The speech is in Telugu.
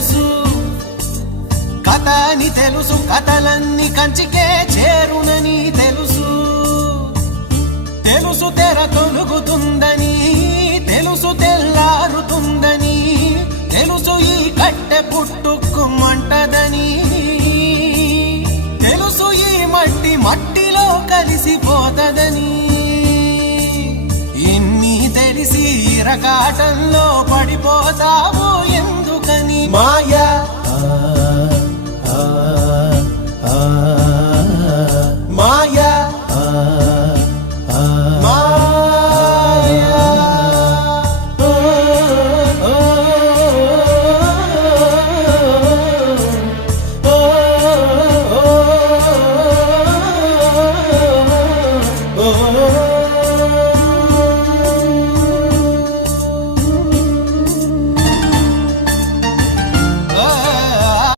తెలుసు, కథ అని తెలుసు, కథలన్నీ కంచికే చేరునని తెలుసు. తెలుసు తెర తొలుగుతుందని, తెలుసు తెల్లారుతుందని, తెలుసు ఈ కట్టె పుట్టుకుమంటదని, తెలుసు ఈ మట్టి మట్టిలో కలిసిపోతదని. ఇన్ని తెలిసి ఇరకాటంలో పడిపోతావు ఎందుకని? మాయా మాయా మాయా